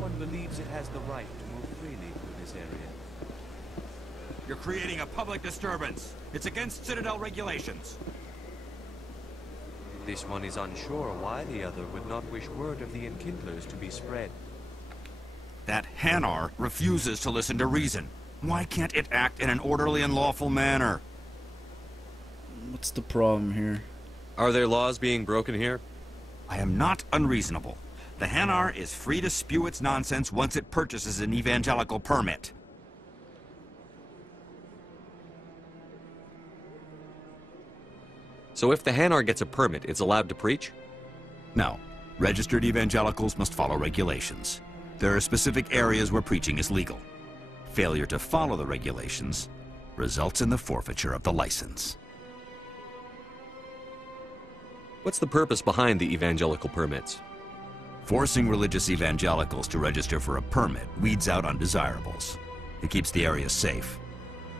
one believes it has the right to move freely through this area. You're creating a public disturbance. It's against Citadel regulations. This one is unsure why the other would not wish word of the Enkindlers to be spread. That Hanar refuses to listen to reason. Why can't it act in an orderly and lawful manner? What's the problem here? Are there laws being broken here? I am not unreasonable. The Hanar is free to spew its nonsense once it purchases an evangelical permit. So if the Hanar gets a permit, it's allowed to preach? No. Registered evangelicals must follow regulations. There are specific areas where preaching is legal. Failure to follow the regulations results in the forfeiture of the license. What's the purpose behind the evangelical permits? Forcing religious evangelicals to register for a permit weeds out undesirables. It keeps the area safe.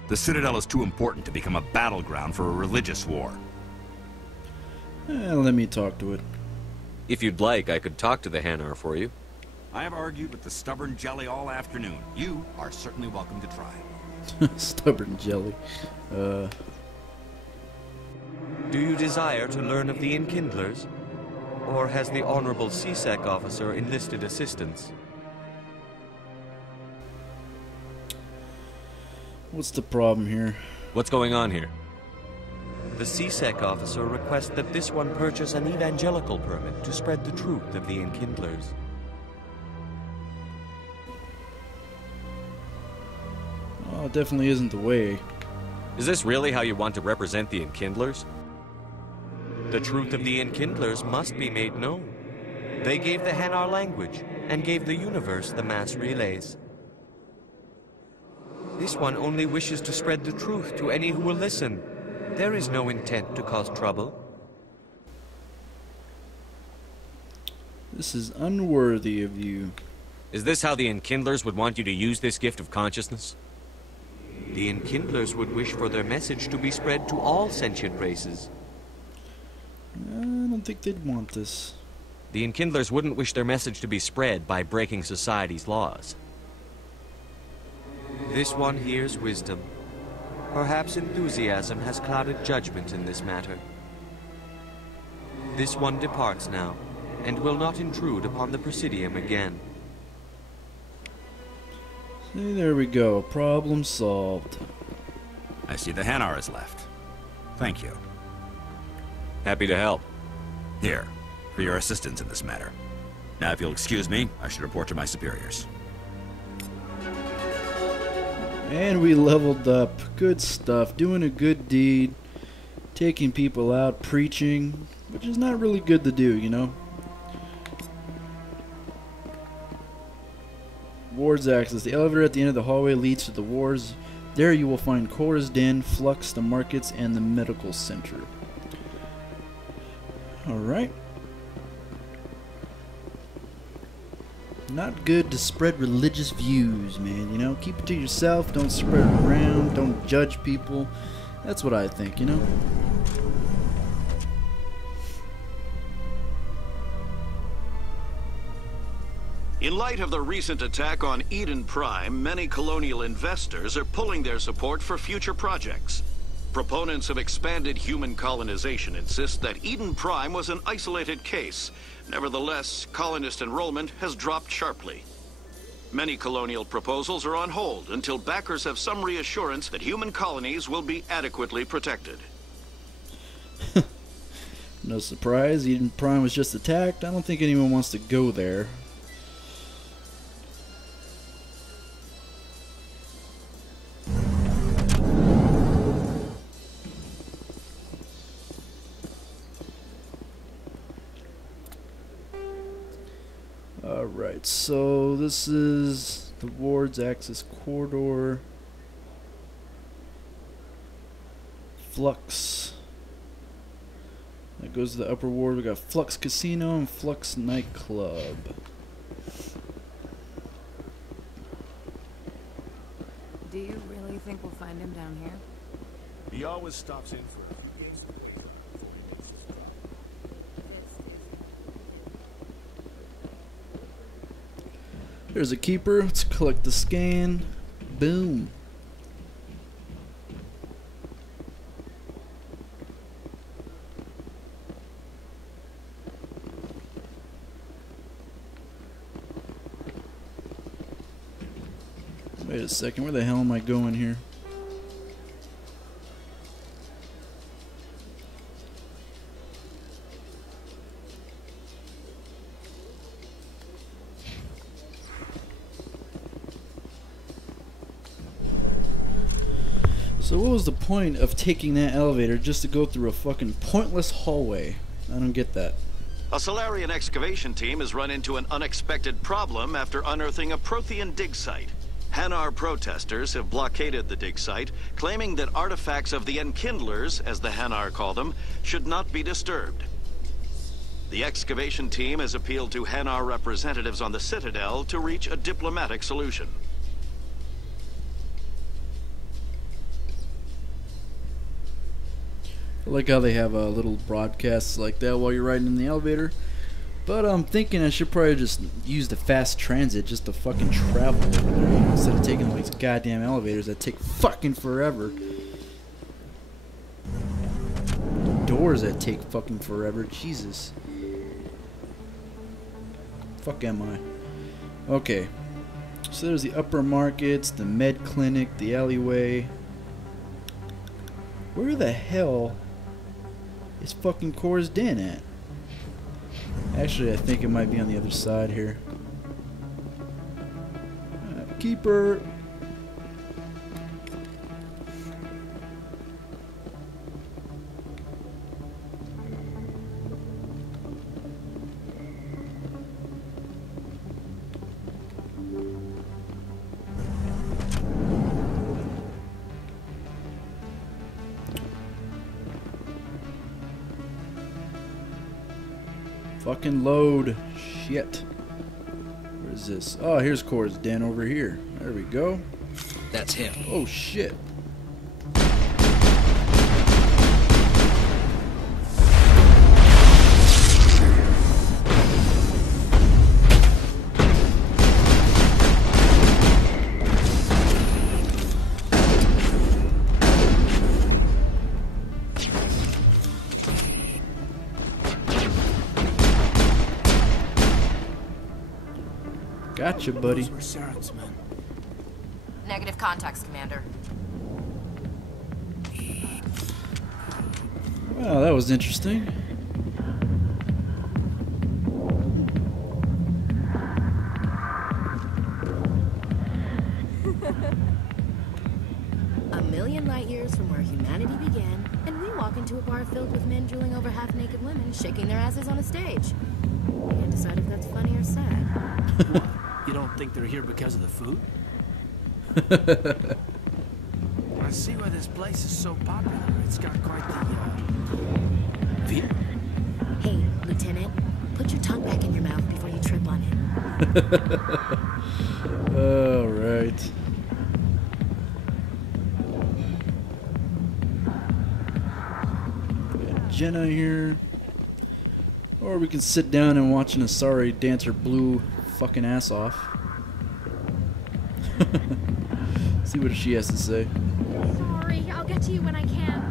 The Citadel is too important to become a battleground for a religious war. Let me talk to it. If you'd like, I could talk to the Hanar for you. I have argued with the stubborn jelly all afternoon. You are certainly welcome to try. Stubborn jelly. Do you desire to learn of the Enkindlers? Or has the Honorable CSEC officer enlisted assistance? What's the problem here? What's going on here? The CSEC officer requests that this one purchase an evangelical permit to spread the truth of the Enkindlers. Oh, it definitely isn't the way. Is this really how you want to represent the Enkindlers? The truth of the Enkindlers must be made known. They gave the Hanar language, and gave the universe the mass relays. This one only wishes to spread the truth to any who will listen. There is no intent to cause trouble. This is unworthy of you. Is this how the Enkindlers would want you to use this gift of consciousness? The Enkindlers would wish for their message to be spread to all sentient races. I don't think they'd want this. The Enkindlers wouldn't wish their message to be spread by breaking society's laws. This one hears wisdom. Perhaps enthusiasm has clouded judgment in this matter. This one departs now, and will not intrude upon the Presidium again. See, there we go. Problem solved. I see the Hanar is left. Thank you. Happy to help. Here, for your assistance in this matter. Now, if you'll excuse me, I should report to my superiors. And we leveled up. Good stuff. Doing a good deed. Taking people out. Preaching. Which is not really good to do, you know? Ward's access. The elevator at the end of the hallway leads to the wards. There you will find Cora's den, Flux, the markets, and the medical center. Alright. Not good to spread religious views, man, you know? Keep it to yourself, don't spread it around, don't judge people. That's what I think, you know? In light of the recent attack on Eden Prime, many colonial investors are pulling their support for future projects. Proponents of expanded human colonization insist that Eden Prime was an isolated case. Nevertheless, colonist enrollment has dropped sharply. Many colonial proposals are on hold until backers have some reassurance that human colonies will be adequately protected. No surprise, Eden Prime was just attacked. I don't think anyone wants to go there. Alright, so this is the ward's access corridor. Flux. That goes to the upper ward. We got Flux Casino and Flux Nightclub. Do you really think we'll find him down here? He always stops in for a few games of wager before he makes his drop. There's a keeper. Let's collect the scan. Boom. Wait a second, where the hell am I going here? So what was the point of taking that elevator just to go through a fucking pointless hallway? I don't get that. A Solarian excavation team has run into an unexpected problem after unearthing a Prothean dig site. Hanar protesters have blockaded the dig site, claiming that artifacts of the Enkindlers, as the Hanar call them, should not be disturbed. The excavation team has appealed to Hanar representatives on the Citadel to reach a diplomatic solution. I like how they have little broadcasts like that while you're riding in the elevator. But I'm thinking I should probably just use the fast transit just to fucking travel over there, instead of taking all these goddamn elevators that take fucking forever. Doors that take fucking forever. Jesus. Fuck am I? Okay. So there's the upper markets, the med clinic, the alleyway. Where the hell is fucking Cora's den at? Actually, I think it might be on the other side here. Keeper. Fucking load. Shit. Where is this? Oh, here's Cora's den over here. There we go. That's him. Oh, shit. Gotcha, buddy. Those were Saren's men. Negative contacts, Commander. Well, that was interesting. A million light years from where humanity began, and we walk into a bar filled with men drooling over half-naked women, shaking their asses on a stage. We can't decide if that's funny or sad. You don't think they're here because of the food? I see why this place is so popular. It's got quite the, view. Hey, Lieutenant, put your tongue back in your mouth before you trip on it. All right. Got Jenna here. Or we can sit down and watch an Asari dance her blue fucking ass off. See what she has to say. Sorry, I'll get to you when I can.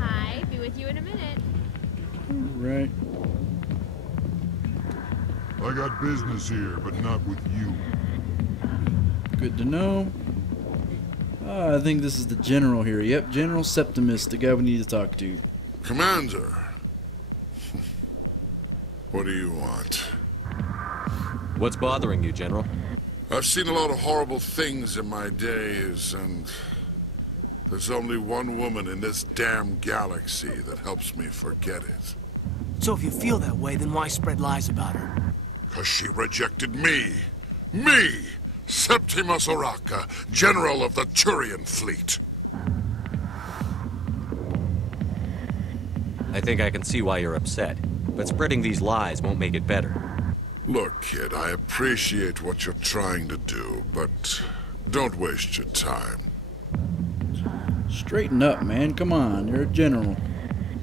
Hi, be with you in a minute. Right. I got business here, but not with you. Good to know. I think this is the general here. Yep, General Septimus, the guy we need to talk to. Commander. What do you want? What's bothering you, General? I've seen a lot of horrible things in my days, and there's only one woman in this damn galaxy that helps me forget it. So if you feel that way, then why spread lies about her? 'Cause she rejected me! Me! Septimus Oraka, General of the Turian Fleet! I think I can see why you're upset, but spreading these lies won't make it better. Look, kid, I appreciate what you're trying to do, but don't waste your time. Straighten up, man. Come on, you're a general.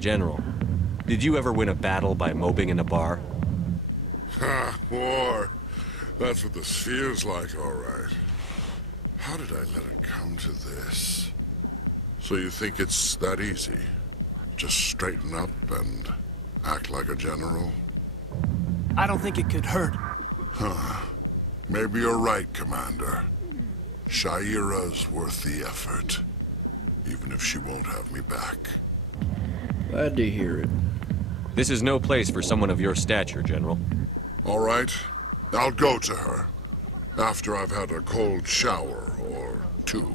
General, did you ever win a battle by moping in a bar? Ha, war. That's what this feels like, all right. How did I let it come to this? So you think it's that easy? Just straighten up and act like a general? I don't think it could hurt. Huh. Maybe you're right, Commander. Shaira's worth the effort. Even if she won't have me back. Glad to hear it. This is no place for someone of your stature, General. All right. I'll go to her. After I've had a cold shower or two.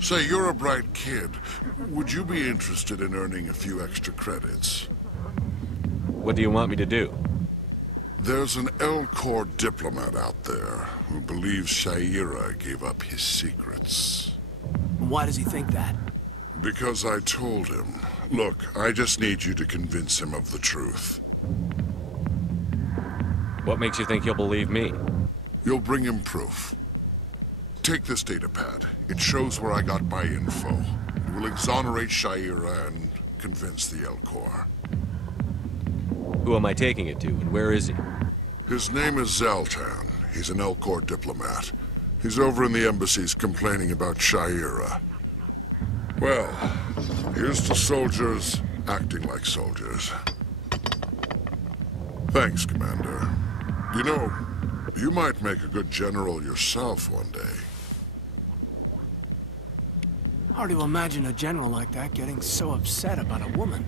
Say, you're a bright kid. Would you be interested in earning a few extra credits? What do you want me to do? There's an L-Corps diplomat out there who believes Shaira gave up his secrets. Why does he think that? Because I told him. Look, I just need you to convince him of the truth. What makes you think he'll believe me? You'll bring him proof. Take this datapad. It shows where I got my info. It will exonerate Shaira and convince the L-Corps. Who am I taking it to, and where is he? His name is Zaltan. He's an L-Corps diplomat. He's over in the embassies complaining about Shaira. Well, here's to soldiers acting like soldiers. Thanks, Commander. You know, you might make a good general yourself one day. Hard to imagine a general like that getting so upset about a woman.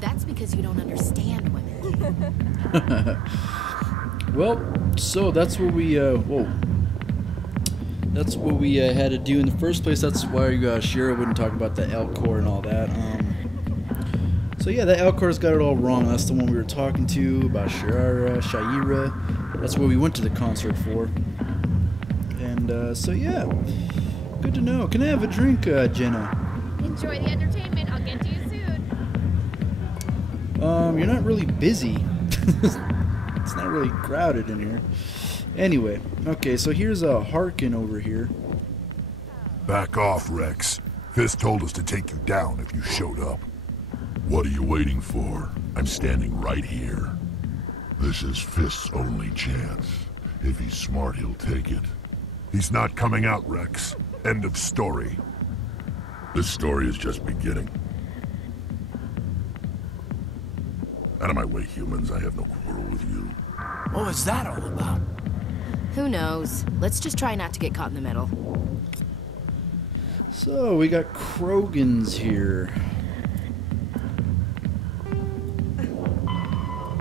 That's because you don't understand women. Well, so that's what we, that's what we had to do in the first place. That's why Shira wouldn't talk about the L-Corps and all that. So yeah, the L-Corps got it all wrong. That's the one we were talking to about Shaira. That's what we went to the concert for. And so yeah, good to know. Can I have a drink, Jenna? Enjoy the entertainment. I'll get to you soon. You're not really busy. It's not really crowded in here. Anyway, okay, so here's a Harkin over here. Back off, Rex. Fist told us to take you down if you showed up. What are you waiting for? I'm standing right here. This is Fist's only chance. If he's smart, he'll take it. He's not coming out, Rex. End of story. This story is just beginning. Out of my way, humans. I have no quarrel with you. What was that all about? Who knows? Let's just try not to get caught in the middle. So, we got Krogans here.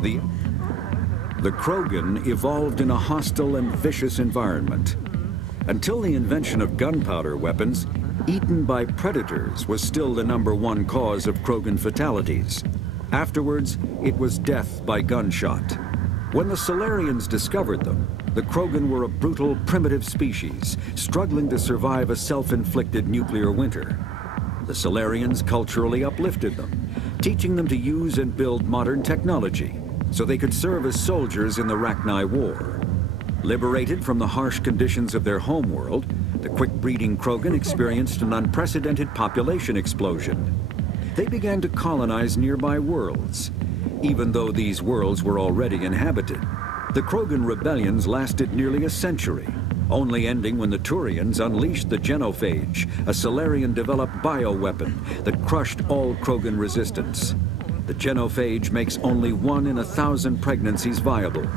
The Krogan evolved in a hostile and vicious environment. Until the invention of gunpowder weapons, eaten by predators was still the #1 cause of Krogan fatalities. Afterwards, it was death by gunshot. When the Solarians discovered them, the Krogan were a brutal, primitive species, struggling to survive a self-inflicted nuclear winter. The Solarians culturally uplifted them, teaching them to use and build modern technology, so they could serve as soldiers in the Rachni War. Liberated from the harsh conditions of their homeworld, the quick-breeding Krogan experienced an unprecedented population explosion. They began to colonize nearby worlds. Even though these worlds were already inhabited, the Krogan rebellions lasted nearly a century, only ending when the Turians unleashed the Genophage, a Solarian-developed bioweapon that crushed all Krogan resistance. The Genophage makes only 1 in 1,000 pregnancies viable,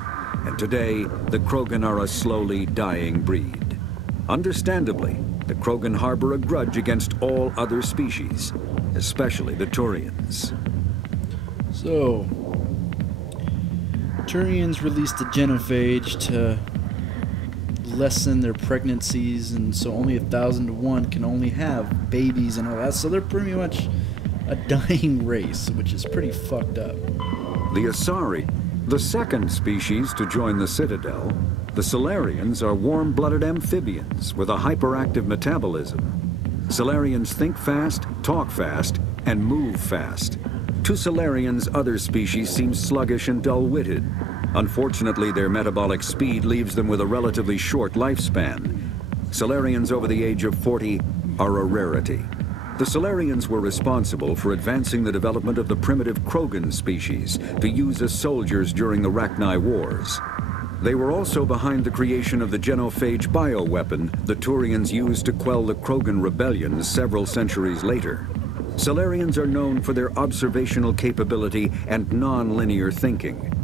and today the Krogan are a slowly dying breed. Understandably, the Krogan harbor a grudge against all other species, especially the Turians. So, Turians released the Genophage to lessen their pregnancies, and so only 1,000 to 1 can only have babies and all that. So they're pretty much a dying race, which is pretty fucked up. The Asari, the second species to join the Citadel, the Solarians are warm-blooded amphibians with a hyperactive metabolism. Solarians think fast, talk fast, and move fast. To Solarians, other species seem sluggish and dull-witted. Unfortunately, their metabolic speed leaves them with a relatively short lifespan. Solarians over the age of 40 are a rarity. The Solarians were responsible for advancing the development of the primitive Krogan species to use as soldiers during the Rachni Wars. They were also behind the creation of the genophage bioweapon the Turians used to quell the Krogan rebellion several centuries later. Salarians are known for their observational capability and non-linear thinking.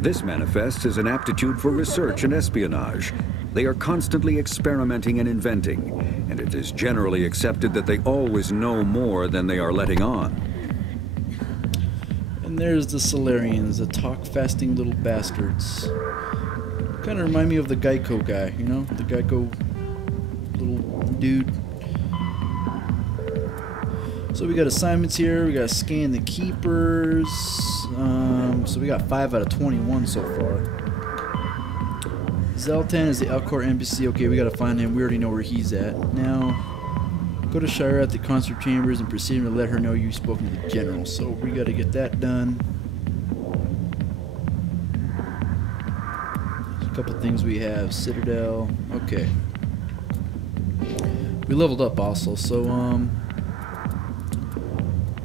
This manifests as an aptitude for research and espionage. They are constantly experimenting and inventing, and it is generally accepted that they always know more than they are letting on. And there's the Salarians, the talk-fasting little bastards. Kind of remind me of the Geico guy, you know? The Geico little dude. So we got assignments here. We got to scan the keepers. So we got 5 out of 21 so far. Zeltan is the Alcor embassy. Okay, we got to find him. We already know where he's at. Now, go to Shira at the concert chambers and proceed to let her know you've spoken to the general. So we got to get that done. There's a couple things we have. Citadel. Okay. We leveled up also. So I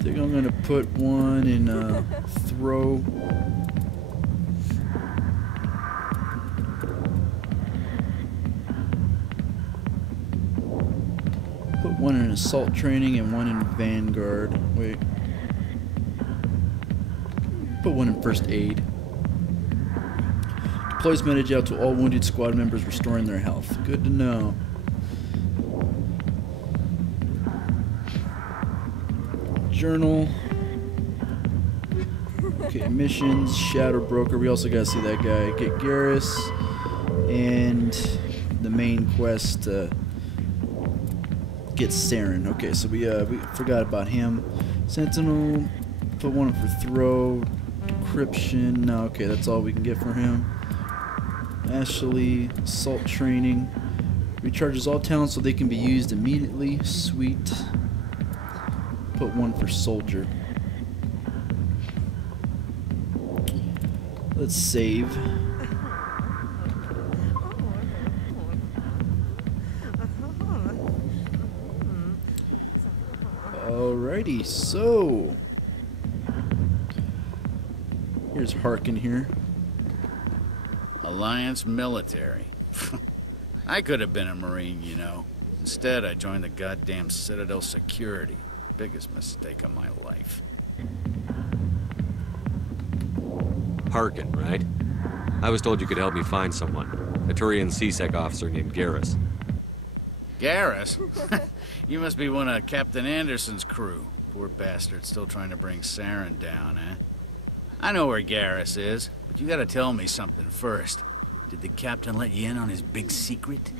think I'm gonna put one in throw. Put one in assault training and one in vanguard. Wait. Put one in first aid. Deploys metagel to all wounded squad members, restoring their health. Good to know. Journal. Okay, missions, Shadow Broker. We also gotta see that guy. Get Garrus. And the main quest, get Saren. Okay, so we forgot about him. Sentinel, put one for throw. Decryption. No, okay, that's all we can get for him. Ashley, assault training. Recharges all talents so they can be used immediately. Sweet. Put one for soldier. Let's save. Alrighty, so here's Harkin here. Alliance military. I could have been a Marine, you know. Instead, I joined the goddamn Citadel security. Biggest mistake of my life. Harkin, right? I was told you could help me find someone. A Turian CSEC officer named Garrus. Garrus? You must be one of Captain Anderson's crew. Poor bastard still trying to bring Saren down, eh? I know where Garrus is, but you gotta tell me something first. Did the captain let you in on his big secret?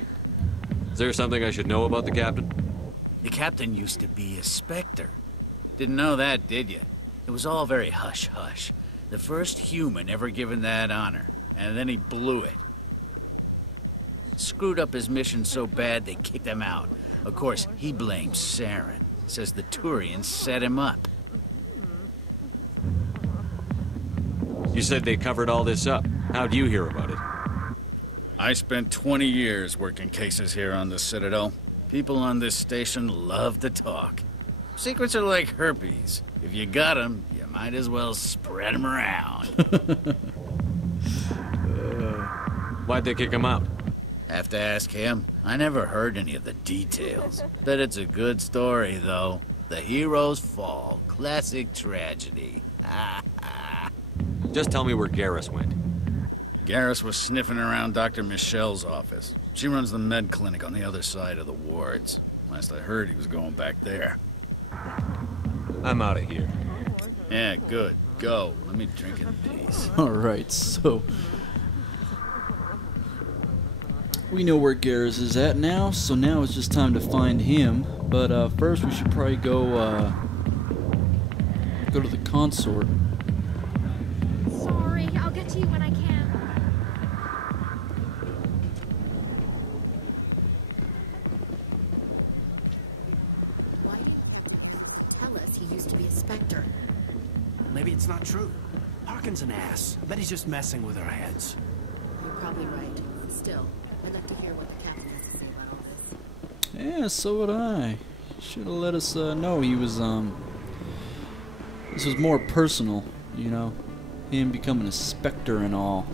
Is there something I should know about the captain? The captain used to be a Spectre. Didn't know that, did you? It was all very hush-hush. The first human ever given that honor, and then he blew it. Screwed up his mission so bad they kicked him out. Of course, he blames Saren. Says the Turians set him up. You said they covered all this up. How'd you hear about it? I spent 20 years working cases here on the Citadel. People on this station love to talk. Secrets are like herpes. If you got them, you might as well spread them around. Why'd they kick him out? Have to ask him. I never heard any of the details. Bet it's a good story, though. The hero's fall. Classic tragedy. Just tell me where Garrus went. Garrus was sniffing around Dr. Michelle's office. She runs the med clinic on the other side of the wards. Last I heard, he was going back there. I'm out of here. Yeah, good. Go. Let me drink in peace. Alright, so we know where Garrus is at now, so now it's just time to find him. But first we should probably go to the consort. Sorry, I'll get to you when I can. Why didn't tell us he used to be a Spectre? Maybe it's not true. Harkin's an ass. Bet he's just messing with our heads. You're probably right. Still, I'd like to hear what the captain has to say about all this. Yeah, so would I. Should have let us know he was this was more personal, you know, him becoming a Spectre and all.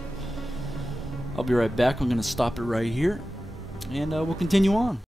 I'll be right back. I'm going to stop it right here, and we'll continue on.